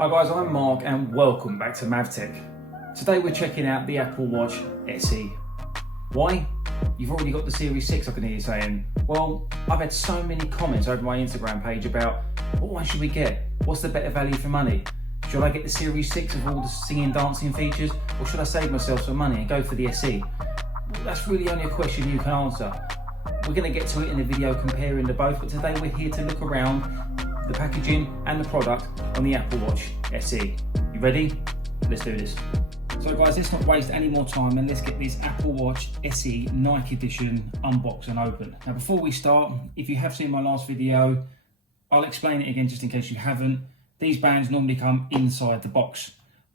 Hi guys, I'm Mark and welcome back to Mavtech. Today we're checking out the Apple Watch SE. Why? You've already got the Series 6, I can hear you saying. Well, I've had so many comments over my Instagram page about what one should we get? What's the better value for money? Should I get the Series 6 with all the singing, dancing features, or should I save myself some money and go for the SE? Well, that's really only a question you can answer. We're going to get to it in the video comparing the both, but today we're here to look around the packaging and the product on the Apple Watch SE. You ready? Let's do this. So guys, let's not waste any more time and let's get this Apple Watch SE Nike Edition unboxed and open. Now before we start, if you have seen my last video, I'll explain it again just in case you haven't. These bands normally come inside the box,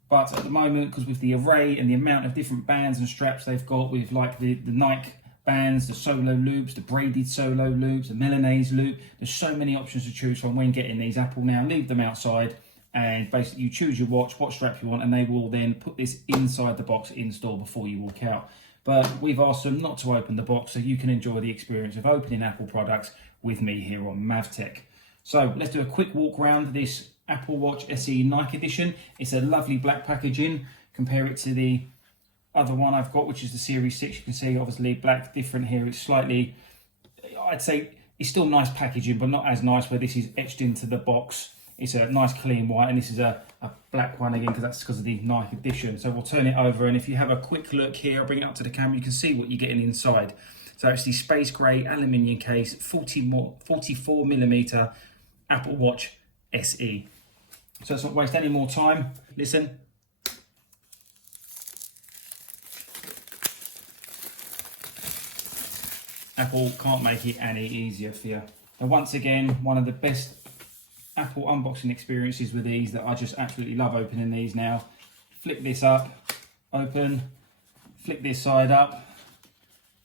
but at the moment, because with the array and the amount of different bands and straps they've got with like the Nike bands, the solo loops, the braided solo loops, the Milanese loop, there's so many options to choose from when getting these. Apple now leave them outside and basically you choose your watch, what strap you want, and they will then put this inside the box in store before you walk out. But we've asked them not to open the box so you can enjoy the experience of opening Apple products with me here on Mavtech. So let's do a quick walk around this Apple Watch SE Nike Edition. It's a lovely black packaging. Compare it to the other one I've got, which is the Series 6. You can see obviously black different here. It's slightly, I'd say it's still nice packaging, but not as nice where this is etched into the box. It's a nice clean white, and this is a black one again because that's because of the Nike Edition. So we'll turn it over, and if you have a quick look here, I'll bring it up to the camera, you can see what you're getting inside. So it's the space grey aluminium case, 44mm Apple Watch SE. So let's not waste any more time. Listen. Apple can't make it any easier for you. And once again, one of the best Apple unboxing experiences with these that I just absolutely love opening these now. Flip this up, open, flip this side up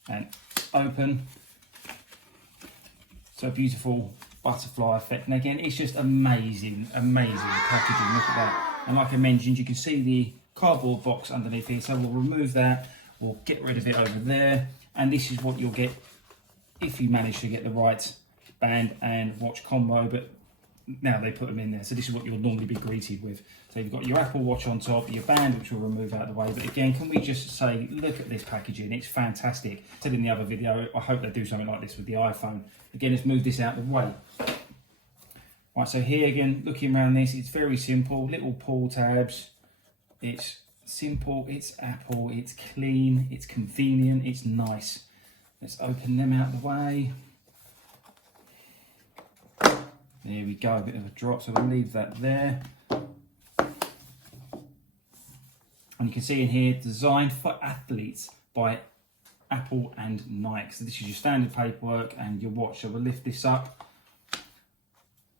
and open. So beautiful butterfly effect. And again, it's just amazing, amazing packaging. Look at that. And like I mentioned, you can see the cardboard box underneath here. So we'll remove that, we'll get rid of it over there. And this is what you'll get if you manage to get the right band and watch combo, but now they put them in there. So this is what you'll normally be greeted with. So you've got your Apple Watch on top, your band, which we'll remove out of the way. But again, can we just say, look at this packaging, it's fantastic. I said in the other video, I hope they do something like this with the iPhone. Again, let's move this out of the way. Right, so here again, looking around this, it's very simple, little pull tabs. It's simple, it's Apple, it's clean, it's convenient, it's nice. Let's open them out of the way. There we go, a bit of a drop, so we'll leave that there. And you can see in here, designed for athletes by Apple and Nike. So this is your standard paperwork and your watch. So we'll lift this up,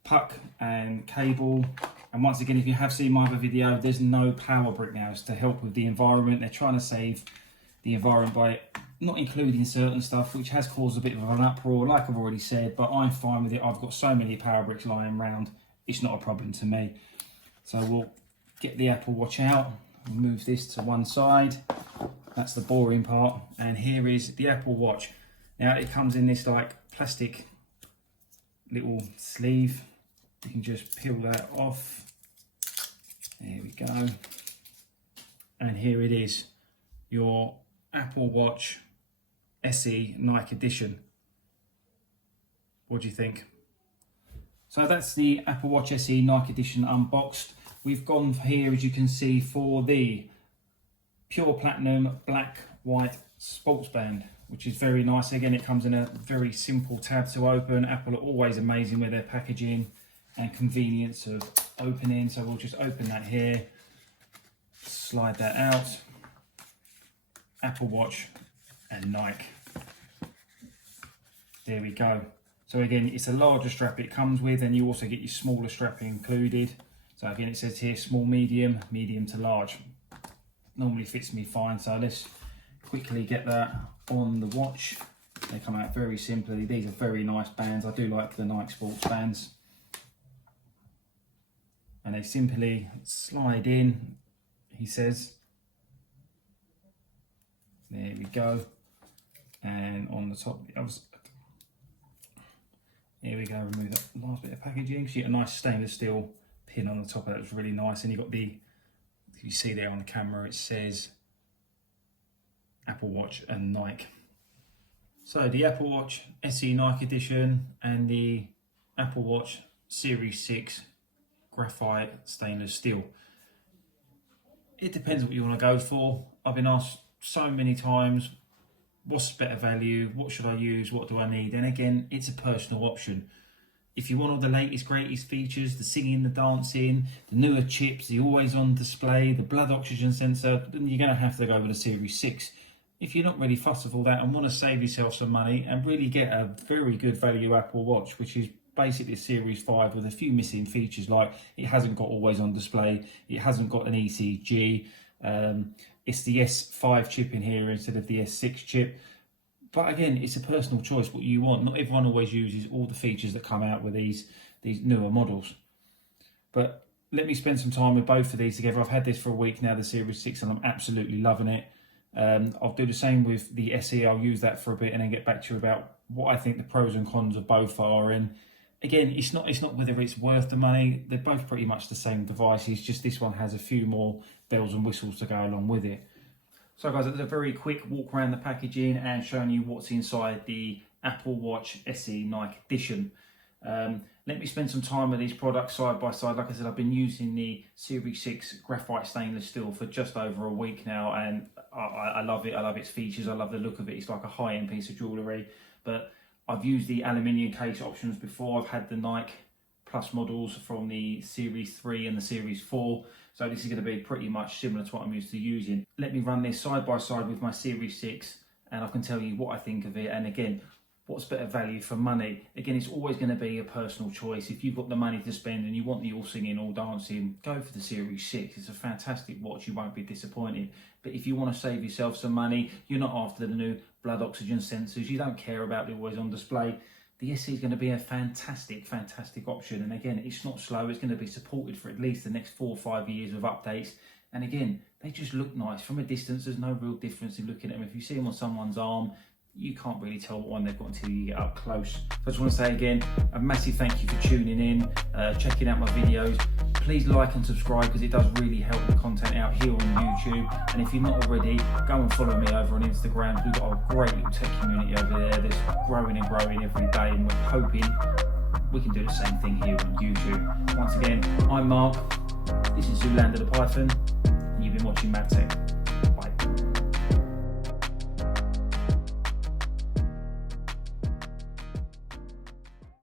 puck and cable. And once again, if you have seen my other video, there's no power brick now. It's to help with the environment. They're trying to save the environment by not including certain stuff, which has caused a bit of an uproar, like I've already said, but I'm fine with it. I've got so many power bricks lying around, it's not a problem to me. So we'll get the Apple Watch out, move this to one side. That's the boring part. And here is the Apple Watch. Now it comes in this like plastic little sleeve. You can just peel that off. There we go. And here it is, your Apple Watch SE Nike Edition. What do you think? So that's the Apple Watch SE Nike Edition unboxed. We've gone here, as you can see, for the pure platinum black white sports band, which is very nice. Again, it comes in a very simple tab to open. Apple are always amazing with their packaging and convenience of opening. So we'll just open that here, slide that out. Apple Watch and Nike. There we go. So again, it's a larger strap it comes with, and you also get your smaller strap included. So again, it says here small, medium, medium to large. Normally fits me fine. So let's quickly get that on the watch. They come out very simply. These are very nice bands. I do like the Nike sports bands. And they simply slide in, he says. There we go. And on the top, here we go, remove that last bit of packaging. So you get a nice stainless steel pin on the top of that was really nice. And you've got the, you see there on the camera, it says Apple Watch and Nike. So the Apple Watch SE Nike edition and the Apple Watch Series 6 graphite stainless steel. It depends what you want to go for. I've been asked so many times, what's better value? What should I use? What do I need? And again, it's a personal option. If you want all the latest, greatest features, the singing, the dancing, the newer chips, the always on display, the blood oxygen sensor, then you're going to have to go with a Series 6. If you're not really fussed with all that and want to save yourself some money and really get a very good value Apple Watch, which is basically a Series 5 with a few missing features, like it hasn't got always on display, it hasn't got an ECG, it's the S5 chip in here instead of the S6 chip. But again, it's a personal choice what you want. Not everyone always uses all the features that come out with these newer models. But let me spend some time with both of these together. I've had this for a week now, the Series 6, and I'm absolutely loving it. I'll do the same with the SE. I'll use that for a bit and then get back to you about what I think the pros and cons of both are. And again, it's not whether it's worth the money. They're both pretty much the same devices, just this one has a few more bells and whistles to go along with it. So guys, it's a very quick walk around the packaging and showing you what's inside the Apple Watch SE Nike edition. Let me spend some time with these products side by side. Like I said, I've been using the Series 6 graphite stainless steel for just over a week now, and I love it. I love its features. I love the look of it. It's like a high-end piece of jewellery. But I've used the aluminium case options before. I've had the Nike Plus models from the Series 3 and the Series 4. So this is going to be pretty much similar to what I'm used to using. Let me run this side by side with my Series 6 and I can tell you what I think of it. And again, what's better value for money? Again, it's always going to be a personal choice. If you've got the money to spend and you want the all singing, all dancing, go for the Series 6. It's a fantastic watch. You won't be disappointed. But if you want to save yourself some money, you're not after the new blood oxygen sensors, you don't care about the always on display, the SE is going to be a fantastic option. And again, it's not slow. It's going to be supported for at least the next 4 or 5 years of updates. And again, they just look nice. From a distance, there's no real difference in looking at them. If you see them on someone's arm, you can't really tell what one they've got until you get up close. So I just want to say again, a massive thank you for tuning in, checking out my videos. Please like and subscribe because it does really help the content out here on YouTube. And if you're not already, go and follow me over on Instagram. We've got a great little tech community over there that's growing and growing every day, and we're hoping we can do the same thing here on YouTube. Once again, I'm Mark, this is Zoolander the Python, and you've been watching MavTech.